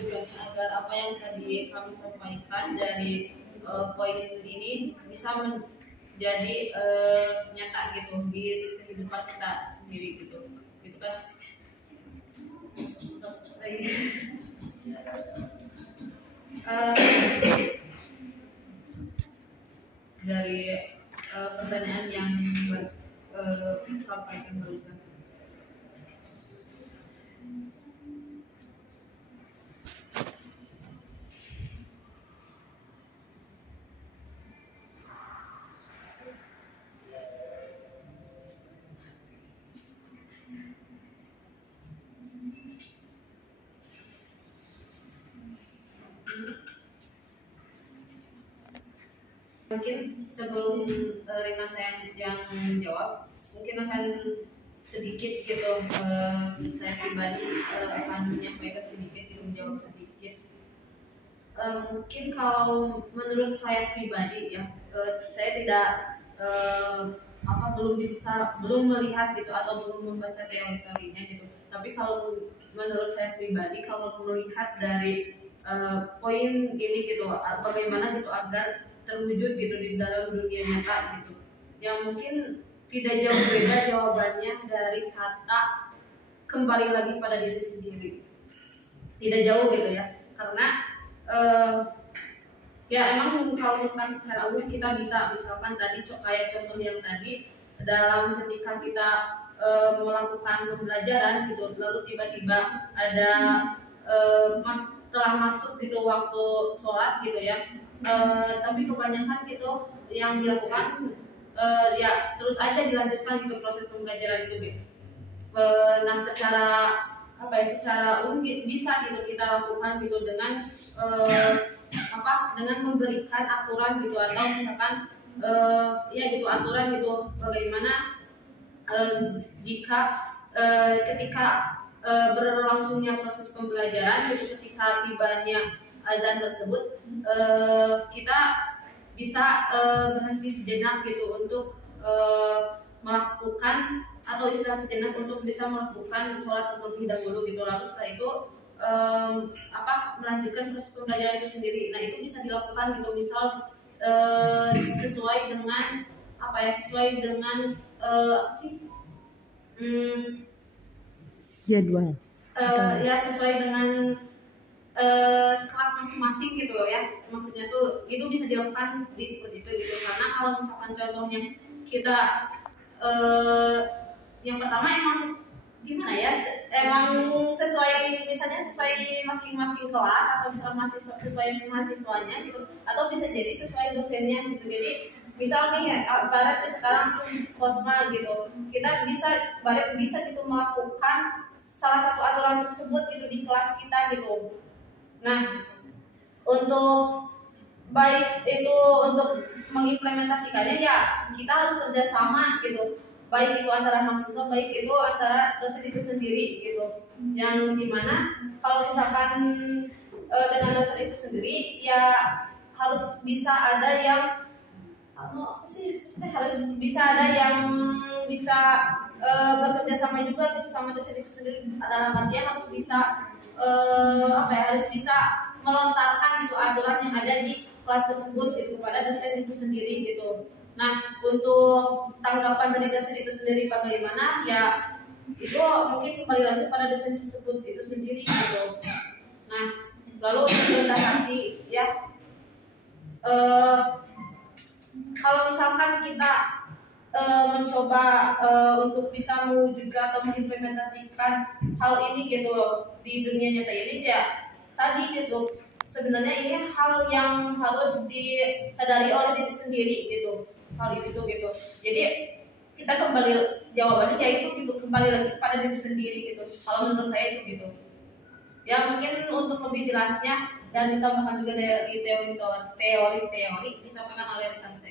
mewujudkannya agar apa yang tadi kami sampaikan dari poin ini bisa menjadi nyata gitu di kehidupan kita sendiri gitu kan. Dari pertanyaan yang sampaikan barusan. Mungkin sebelum rekan saya yang menjawab, mungkin akan sedikit gitu saya pribadi akan menyampaikan sedikit gitu, menjawab sedikit. Mungkin kalau menurut saya pribadi ya, saya tidak belum melihat gitu atau belum membaca teori-teorinya gitu. Tapi kalau menurut saya pribadi, kalau melihat dari poin ini gitu, bagaimana gitu agar terwujud gitu di dalam dunia nyata gitu, yang mungkin tidak jauh beda jawabannya dari kata kembali lagi pada diri sendiri. Tidak jauh gitu ya, karena ya emang kalau misalkan secara umum kita bisa misalkan tadi kayak contoh yang tadi dalam ketika kita melakukan pembelajaran gitu, lalu tiba-tiba ada telah masuk gitu waktu sholat gitu ya, tapi kebanyakan gitu yang dilakukan ya terus aja dilanjutkan gitu proses pembelajaran itu gitu. Nah secara apa ya, secara umum bisa gitu kita lakukan gitu dengan dengan memberikan aturan gitu, atau misalkan ya gitu aturan gitu bagaimana jika ketika berlangsungnya proses pembelajaran gitu, ketika tibanya azan tersebut kita bisa berhenti sejenak gitu untuk melakukan atau istirahat sejenak untuk bisa melakukan sholat terlebih dahulu gitu, lalu setelah itu melanjutkan proses pembelajaran itu sendiri. Nah itu bisa dilakukan gitu, misal sesuai dengan jadwal. Ya sesuai dengan kelas masing-masing gitu ya. Maksudnya tuh itu bisa dilakukan di seperti itu gitu. Karena kalau misalkan contohnya kita yang pertama emang gimana ya, emang sesuai misalnya sesuai masing-masing kelas, atau misalnya sesuai mahasiswanya gitu, atau bisa jadi sesuai dosennya gitu. Jadi misal nih barat sekarang Kosma gitu, kita bisa gitu melakukan salah satu aturan tersebut gitu di kelas kita gitu. Nah untuk baik itu untuk mengimplementasikannya ya kita harus kerjasama gitu, baik itu antara mahasiswa, baik itu antara dosen itu sendiri gitu. Yang dimana kalau misalkan dengan dosen itu sendiri ya harus bisa ada yang harus bisa ada yang bisa bekerja sama juga gitu sama dosen itu sendiri, dalam artian harus bisa harus bisa melontarkan gitu aturan yang ada di kelas tersebut gitu kepada dosen itu sendiri gitu. Nah untuk tanggapan dari dosen itu sendiri bagaimana ya, itu mungkin kembali lagi pada dosen tersebut itu sendiri gitu. Nah lalu rendah hati ya, kalau misalkan kita mencoba untuk bisa mewujudkan atau mengimplementasikan hal ini gitu di dunia nyata ini ya tadi gitu, sebenarnya ini hal yang harus disadari oleh diri sendiri gitu, hal itu gitu. Jadi kita kembali jawabannya yaitu gitu, kembali lagi pada diri sendiri gitu. Kalau menurut saya itu gitu. Ya mungkin untuk lebih jelasnya dan ditambahkan juga dari teori-teori disampaikan oleh rekan saya.